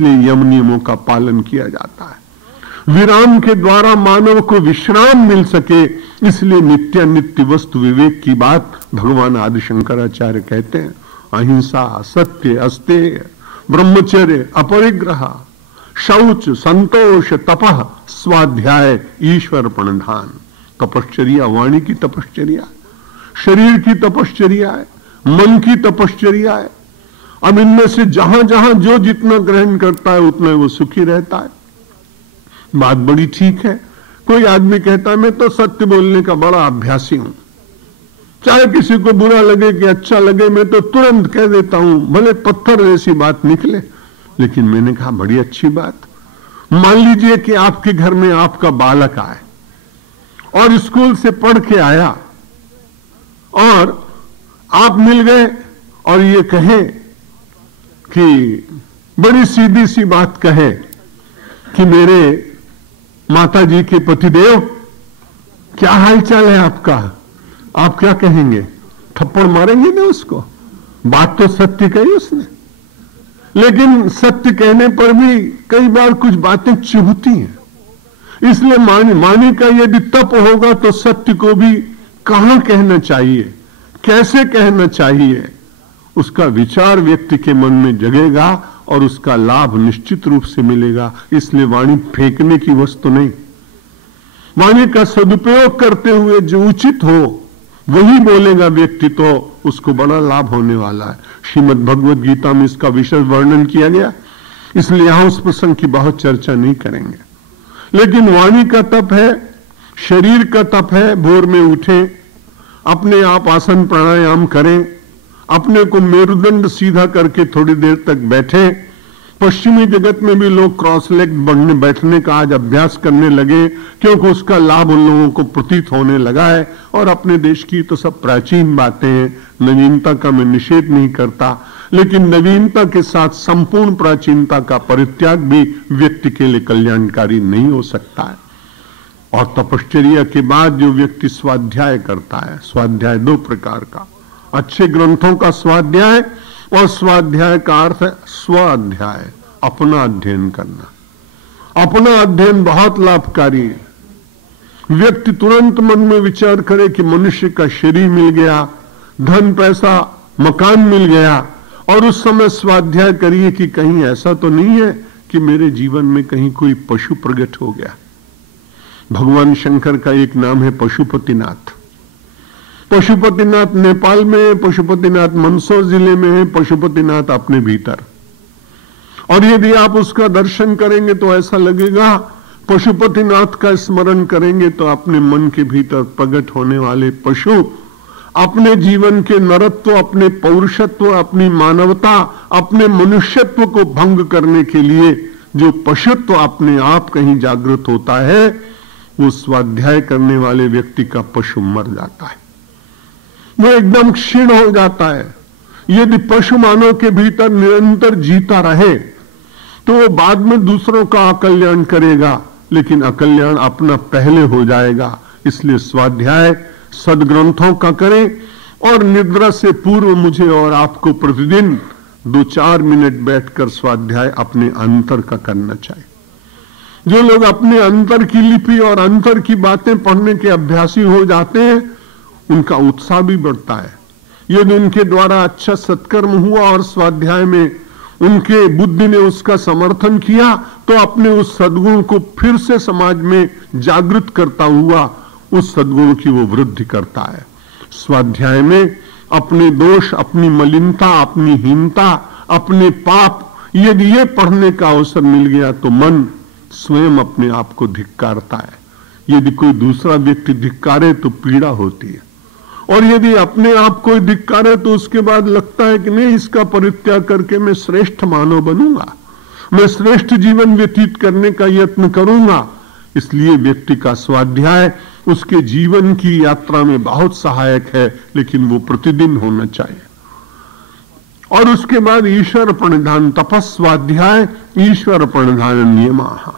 इसलिए यम नियमों का पालन किया जाता है। विराम के द्वारा मानव को विश्राम मिल सके, इसलिए नित्यानित्य वस्तु विवेक की बात भगवान आदि शंकराचार्य कहते हैं। अहिंसा, सत्य, अस्तेय, ब्रह्मचर्य, अपरिग्रह, शौच, संतोष, तपः, स्वाध्याय, ईश्वर प्रणिधान। तपश्चर्या वाणी की तपश्चर्या, शरीर की तपश्चर्या है, मन की तपश्चर्या है। अब इनमें से जहां जहां जो जितना ग्रहण करता है उतना वो सुखी रहता है। बात बड़ी ठीक है। कोई आदमी कहता है मैं तो सत्य बोलने का बड़ा अभ्यासी हूं, चाहे किसी को बुरा लगे कि अच्छा लगे, मैं तो तुरंत कह देता हूं, भले पत्थर जैसी बात निकले। लेकिन मैंने कहा बड़ी अच्छी बात, मान लीजिए कि आपके घर में आपका बालक आए और स्कूल से पढ़ के आया और आप मिल गए और ये कहे कि बड़ी सीधी सी बात कहे कि मेरे माता जी के पतिदेव, क्या हालचाल है आपका? आप क्या कहेंगे? थप्पड़ मारेंगे ना उसको? बात तो सत्य कही उसने, लेकिन सत्य कहने पर भी कई बार कुछ बातें चुभती हैं। इसलिए मानी का यदि तप होगा तो सत्य को भी कहां कहना चाहिए, कैसे कहना चाहिए, उसका विचार व्यक्ति के मन में जगेगा और उसका लाभ निश्चित रूप से मिलेगा। इसलिए वाणी फेंकने की वस्तु नहीं, वाणी का सदुपयोग करते हुए जो उचित हो वही बोलेगा व्यक्ति, तो उसको बड़ा लाभ होने वाला है। श्रीमद् भगवद गीता में इसका विशेष वर्णन किया गया, इसलिए यहां उस प्रसंग की बहुत चर्चा नहीं करेंगे। लेकिन वाणी का तप है, शरीर का तप है। भोर में उठें, अपने आप आसन प्राणायाम करें, अपने को मेरुदंड सीधा करके थोड़ी देर तक बैठे। पश्चिमी जगत में भी लोग क्रॉस लेग बैठने का आज अभ्यास करने लगे, क्योंकि उसका लाभ उन लोगों को प्रतीत होने लगा है। और अपने देश की तो सब प्राचीन बातें हैं, नवीनता का मैं निषेध नहीं करता, लेकिन नवीनता के साथ संपूर्ण प्राचीनता का परित्याग भी व्यक्ति के लिए कल्याणकारी नहीं हो सकता है। और तपश्चर्या के बाद जो व्यक्ति स्वाध्याय करता है, स्वाध्याय दो प्रकार का, अच्छे ग्रंथों का स्वाध्याय और स्वाध्याय का अर्थ है स्वाध्याय, अपना अध्ययन करना। अपना अध्ययन बहुत लाभकारी है। व्यक्ति तुरंत मन में विचार करे कि मनुष्य का शरीर मिल गया, धन पैसा मकान मिल गया, और उस समय स्वाध्याय करिए कि कहीं ऐसा तो नहीं है कि मेरे जीवन में कहीं कोई पशु प्रकट हो गया। भगवान शंकर का एक नाम है पशुपतिनाथ। पशुपतिनाथ नेपाल में है, पशुपतिनाथ मंदसौर जिले में है, पशुपतिनाथ अपने भीतर। और यदि आप उसका दर्शन करेंगे तो ऐसा लगेगा, पशुपतिनाथ का स्मरण करेंगे तो अपने मन के भीतर प्रकट होने वाले पशु अपने जीवन के नरत्व, अपने पौरुषत्व, अपनी मानवता, अपने मनुष्यत्व को भंग करने के लिए जो पशुत्व अपने आप कहीं जागृत होता है, वो स्वाध्याय करने वाले व्यक्ति का पशु मर जाता है, वो एकदम क्षीण हो जाता है। यदि पशु मानव के भीतर निरंतर जीता रहे तो वो बाद में दूसरों का अकल्याण करेगा, लेकिन अकल्याण अपना पहले हो जाएगा। इसलिए स्वाध्याय सदग्रंथों का करें, और निद्रा से पूर्व मुझे और आपको प्रतिदिन 2-4 मिनट बैठकर स्वाध्याय अपने अंतर का करना चाहिए। जो लोग अपने अंतर की लिपि और अंतर की बातें पढ़ने के अभ्यासी हो जाते हैं, उनका उत्साह भी बढ़ता है। यदि उनके द्वारा अच्छा सत्कर्म हुआ और स्वाध्याय में उनके बुद्धि ने उसका समर्थन किया, तो अपने उस सद्गुण को फिर से समाज में जागृत करता हुआ उस सद्गुण की वो वृद्धि करता है। स्वाध्याय में अपने दोष, अपनी मलिनता, अपनी हीनता, अपने पाप, यदि ये पढ़ने का अवसर मिल गया तो मन स्वयं अपने आप को धिक्कारता है। यदि कोई दूसरा व्यक्ति धिक्कारे तो पीड़ा होती है, और यदि अपने आप को धिक्कारे तो उसके बाद लगता है कि नहीं, इसका परित्याग करके मैं श्रेष्ठ मानव बनूंगा, मैं श्रेष्ठ जीवन व्यतीत करने का यत्न करूंगा। इसलिए व्यक्ति का स्वाध्याय उसके जीवन की यात्रा में बहुत सहायक है, लेकिन वो प्रतिदिन होना चाहिए। और उसके बाद ईश्वर प्रणिधान, तपस्वाध्याय, ईश्वर प्रणिधान नियमाः।